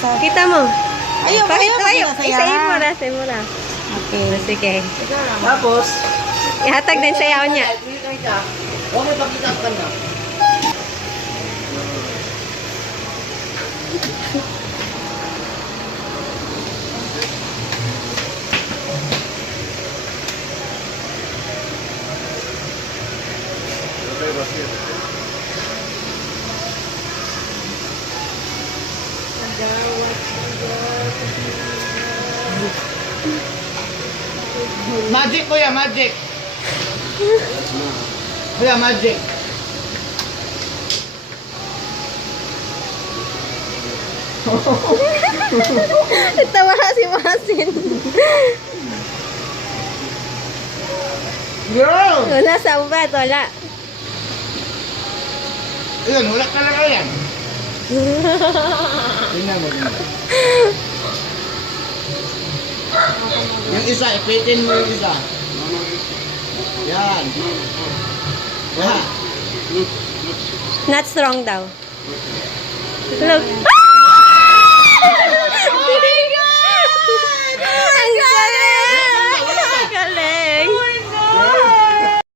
sa... Kita mo. Ayaw, Pakita ayaw, tayo. masaya. Isayin mo na. Okay. Sige. Tapos, Ihatag din sayaw niya. huwag may pakita ka na. Magic kuya, magic. Kuya, magic. Tawa si Masin. Girl! Wala sa ubat, wala. Ayan, wala ka lang yan. Tingnan mo, tingnan. Yung isa, ipitin mo yung isa. Yan. Yan. Not strong daw. Look.